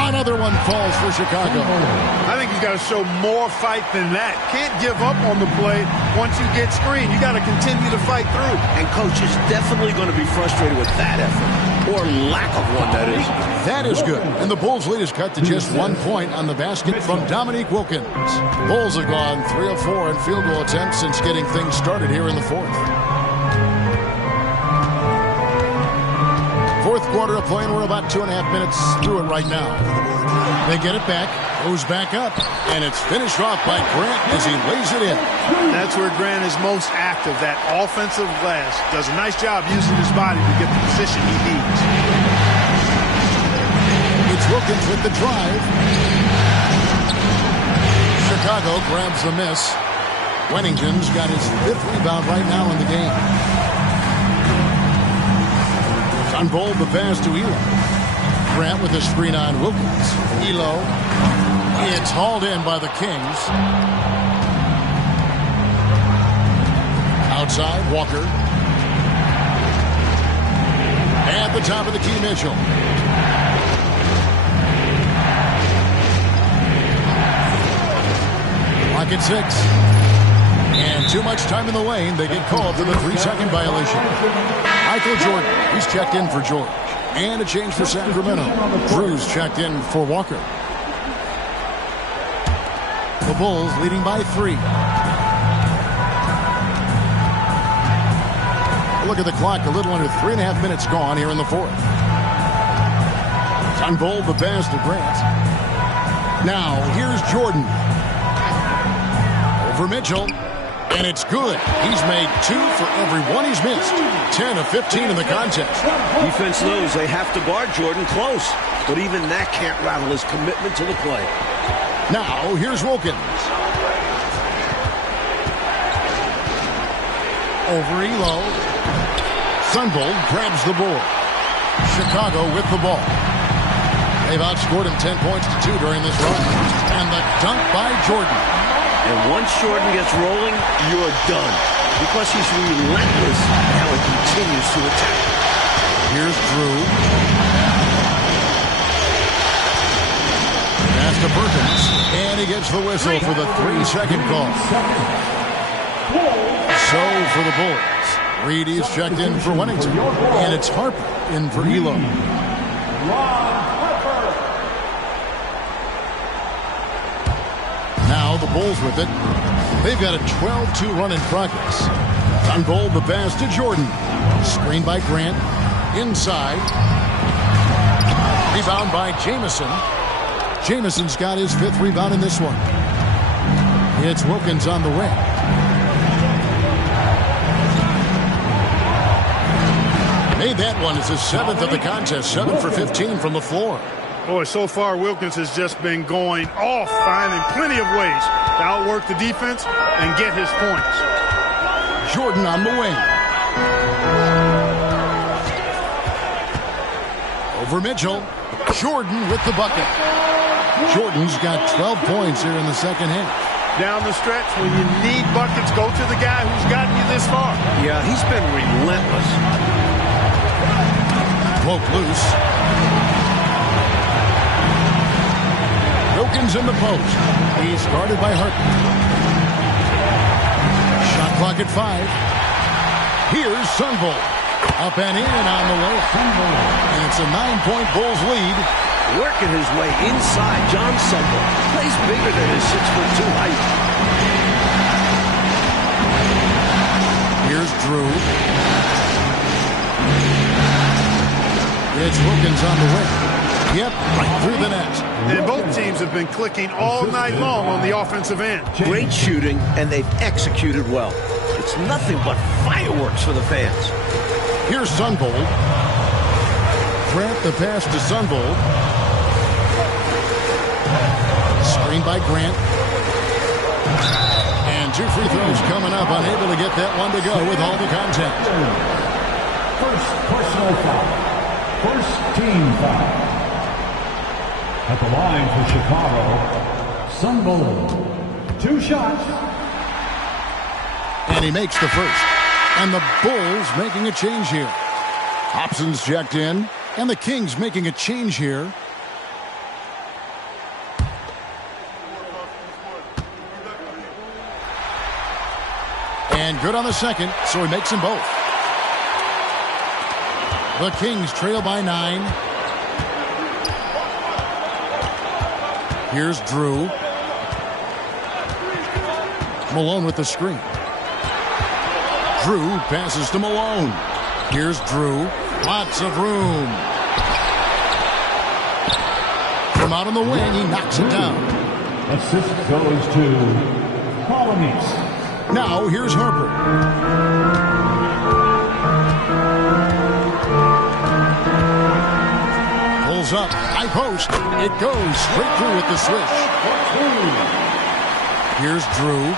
Another one falls for Chicago. I think he's got to show more fight than that. Can't give up on the play once you get screened. You got to continue to fight through. And coach is definitely going to be frustrated with that effort. Or lack of one, that is. That is good. And the Bulls' lead is cut to just 1 point on the basket from Dominique Wilkins. Bulls have gone 3 of 4 in field goal attempts since getting things started here in the 4th. 4th quarter of play, and we're about 2.5 minutes through it right now. They get it back, goes back up, and it's finished off by Grant as he lays it in. That's where Grant is most active, that offensive glass. Does a nice job using his body to get the position he needs. It's Wilkins with the drive. Chicago grabs the miss. Wennington's got his 5th rebound right now in the game. Sunvold the pass to Elo. Grant with a screen on Wilkins. Elo. It's hauled in by the Kings. Outside, Walker. At the top of the key, Mitchell. Clock at 6. And too much time in the lane. They get called for the 3-second violation. Michael Jordan, he's checked in for George. And a change for Sacramento. Cruz checked in for Walker. The Bulls leading by 3. Look at the clock, a little under 3.5 minutes gone here in the 4th. Sunvold the pass to Grant. Now, here's Jordan. Over Mitchell. And it's good. He's made 2 for every one he's missed. 10 of 15 in the contest. Defense knows they have to guard Jordan close. But even that can't rattle his commitment to the play. Now, here's Wilkins. Over Elo. Sunvold grabs the board. Chicago with the ball. They've outscored him 10 points to 2 during this run. And the dunk by Jordan. And once Jordan gets rolling, you're done. because he's relentless in how he continues to attack. Here's Drew. Pass to Perkins, and he gets the whistle for the 3-second call. So for the Bulls, Reed is checked in for Wennington, and it's Harper in for Elo. Now the Bulls with it. They've got a 12-2 run in progress. On goal, the pass to Jordan. Screen by Grant. Inside. Rebound by Jamison. Jamison's got his 5th rebound in this one. It's Wilkins on the wing. Made that one. It's his 7th of the contest. 7 for 15 from the floor. Boy, so far Wilkins has just been going off, finding plenty of ways to outwork the defense and get his points. Jordan on the wing. Over Mitchell. Jordan with the bucket. Jordan's got 12 points here in the second half. Down the stretch, when you need buckets, go to the guy who's gotten you this far. Yeah, he's been relentless. Woke loose. Wilkins in the post. He's guarded by Harper. Shot clock at 5. Here's Sunvol. Up and in on the way. And it's a 9-point Bulls lead. Working his way inside John Sunvol. Plays bigger than his 6'2" height. Here's Drew. It's Wilkins on the wing. Yep, right through the net. And both teams have been clicking all night long on the offensive end. Great shooting, and they've executed well. It's nothing but fireworks for the fans. Here's Sunvol. Grant the pass to Sunvol. Screen by Grant. And 2 free throws coming up. Unable to get that one to go with all the contact. First personal foul. First team foul. At the line for Chicago, Sunvol. 2 shots. And he makes the first. And the Bulls making a change here. Hobson's checked in. And the Kings making a change here. And good on the second, so he makes them both. The Kings trail by 9. Here's Drew. Malone with the screen. Drew passes to Malone. Here's Drew. Lots of room. From out on the wing, he knocks it down. Assist goes to Colonies. Now, here's Harper. Pulls up. High post. It goes straight through with the switch. Here's Drew.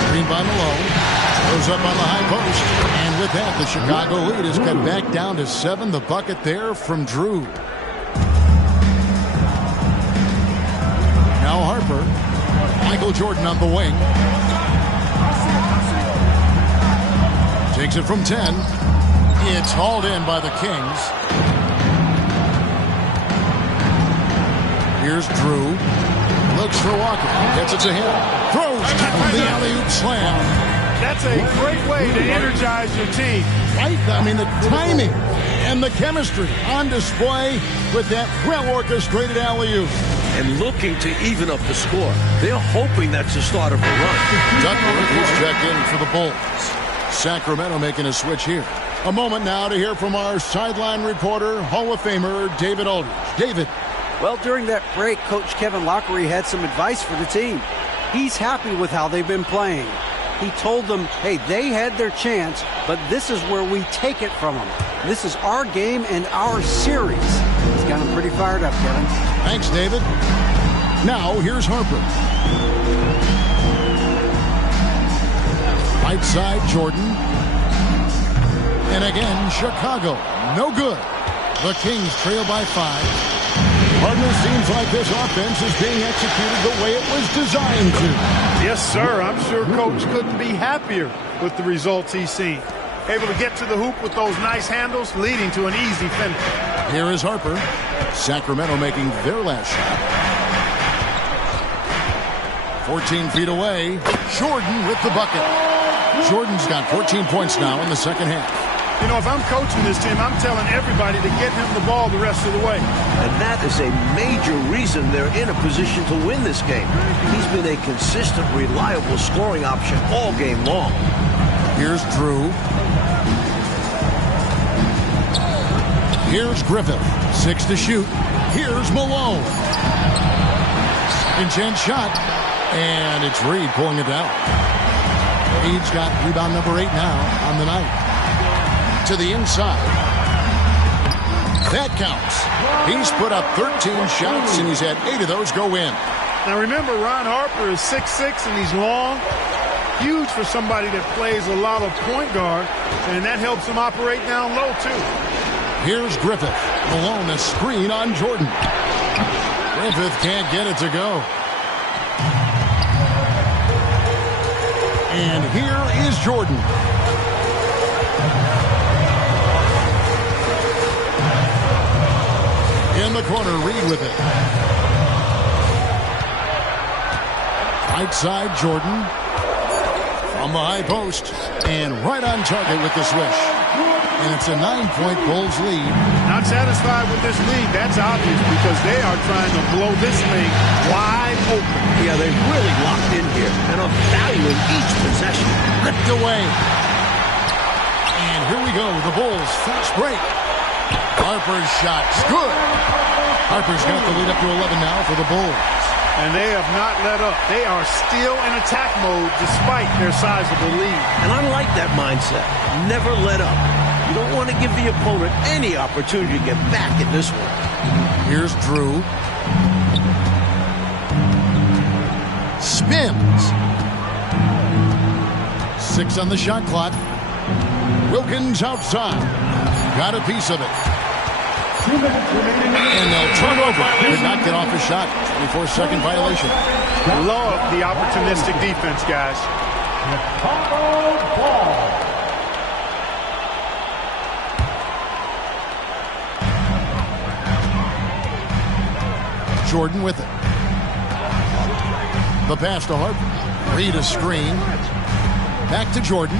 Screen by Malone. Goes up on the high post. And with that, the Chicago lead is cut back down to 7. The bucket there from Drew. Now Harper. Michael Jordan on the wing. Takes it from 10. It's hauled in by the Kings. Here's Drew. Looks for Walker. Gets it to him. Throws down the alley-oop slam. That's a great way to energize your team. Right? I mean, the timing and the chemistry on display with that well-orchestrated alley-oop. And looking to even up the score. They're hoping that's the start of a run. Duckworth is checked in for the Bulls. Sacramento making a switch here. A moment now to hear from our sideline reporter, Hall of Famer David Aldridge. David. Well, during that break, Coach Kevin Lockery had some advice for the team. He's happy with how they've been playing. He told them, hey, they had their chance, but this is where we take it from them. This is our game and our series. He's got them pretty fired up, Kevin. Thanks, David. Now, here's Harper. Right side, Jordan. And again, Chicago. No good. The Kings trail by 5. Partner, seems like this offense is being executed the way it was designed to. Yes, sir. I'm sure Coach couldn't be happier with the results he's seen. Able to get to the hoop with those nice handles, leading to an easy finish. Here is Harper. Sacramento making their last shot. 14 feet away. Jordan with the bucket. Jordan's got 14 points now in the second half. You know, if I'm coaching this team, I'm telling everybody to get him the ball the rest of the way. And that is a major reason they're in a position to win this game. He's been a consistent, reliable scoring option all game long. Here's Drew. Here's Griffith. 6 to shoot. Here's Malone. Second chance shot. And it's Reed pulling it down. Reed's got rebound number 8 now on the night. To the inside. That counts. He's put up 13 shots, and he's had 8 of those go in. Now remember, Ron Harper is 6'6", and he's long. Huge for somebody that plays a lot of point guard, and that helps him operate down low, too. Here's Griffith. Malone, a screen on Jordan. Griffith can't get it to go. And here is Jordan. In the corner, Reed with it. Right side, Jordan. From the high post. And right on target with the swish. And it's a 9-point Bulls lead. Not satisfied with this lead. That's obvious because they are trying to blow this thing wide open. Yeah, they've really locked in here and are valuing each possession. Ripped away. And here we go. The Bulls fast break. Harper's shot's good. Harper's got the lead up to 11 now for the Bulls. And they have not let up. They are still in attack mode despite their sizable lead. And I like that mindset. Never let up. You don't want to give the opponent any opportunity to get back in this one. Here's Drew. Spins. 6 on the shot clock. Wilkins outside. Got a piece of it. And they'll turn over. Did not get off a shot. 24-second violation. Love the opportunistic defense, guys. Jordan with it. The pass to Harper. Reed a screen. Back to Jordan.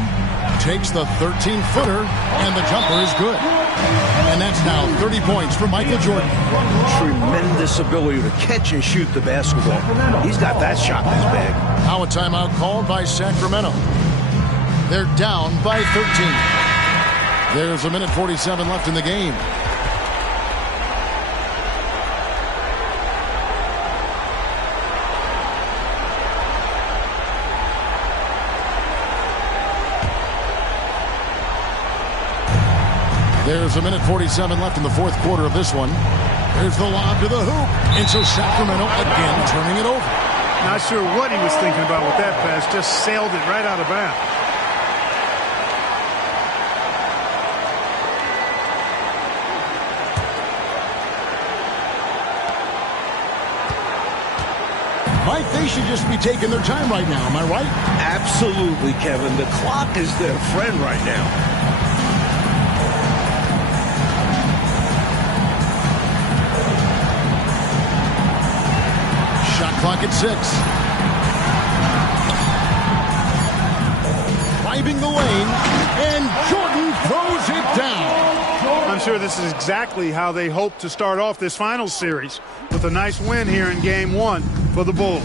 Takes the 13-footer, and the jumper is good. And that's now 30 points for Michael Jordan. Tremendous ability to catch and shoot the basketball. He's got that shot in his bag. Now a timeout called by Sacramento. They're down by 13. There's a minute 47 left in the game. There's a minute 47 left in the fourth quarter of this one. There's the lob to the hoop. And so Sacramento again turning it over. Not sure what he was thinking about with that pass. Just sailed it right out of bounds. Mike, they should just be taking their time right now. Am I right? Absolutely, Kevin. The clock is their friend right now. Clock at 6. Driving the lane, and Jordan throws it down. I'm sure this is exactly how they hope to start off this finals series with a nice win here in Game 1 for the Bulls.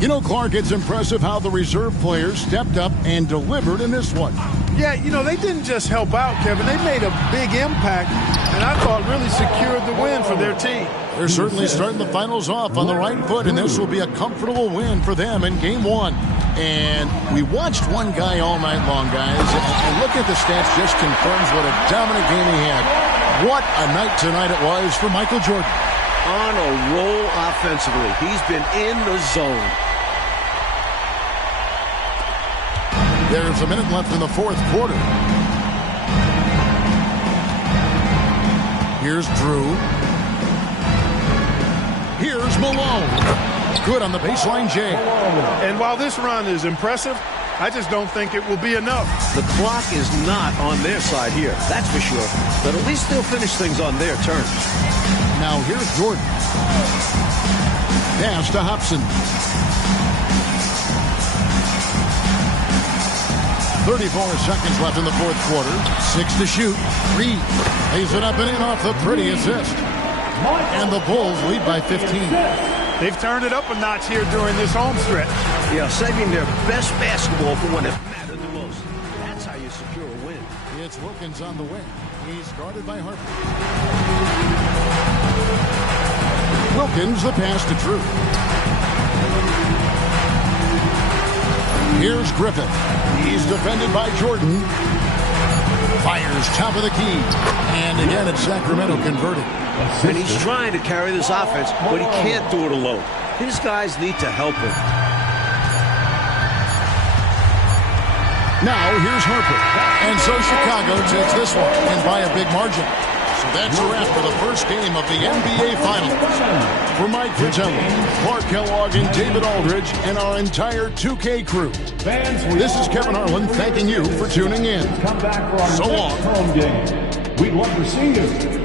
You know, Clark, it's impressive how the reserve players stepped up and delivered in this one. Yeah, you know, they didn't just help out, Kevin. They made a big impact, and I thought really secured the win for their team. They're certainly starting the finals off on the right foot, and this will be a comfortable win for them in Game 1. And we watched one guy all night long, guys, and look at the stats, just confirms what a dominant game he had. What a night tonight it was for Michael Jordan. On a roll offensively. He's been in the zone. There's a minute left in the fourth quarter. Here's Drew. Here's Malone. Good on the baseline, Jay. And while this run is impressive, I just don't think it will be enough. The clock is not on their side here, that's for sure. But at least they'll finish things on their terms. Now here's Jordan. Pass to Hobson. 34 seconds left in the fourth quarter. 6 to shoot. Reed lays it up and in off the pretty assist. And the Bulls lead by 15. They've turned it up a notch here during this home stretch. Yeah, saving their best basketball for when it mattered the most. That's how you secure a win. It's Wilkins on the wing. He's guarded by Harper. Wilkins, the pass to Drew. Here's Griffith. He's defended by Jordan. Fires top of the key. And again, it's Sacramento converting. And he's trying to carry this offense, but he can't do it alone. His guys need to help him. Now, here's Harper. And so Chicago takes this one, and by a big margin. So that's a wrap for the first game of the NBA Finals. For Mike Fratelli, Clark Kellogg, and David Aldridge, and our entire 2K crew, this is Kevin Harlan thanking you for tuning in. Come back for our So next long. home game. We'd love to see you.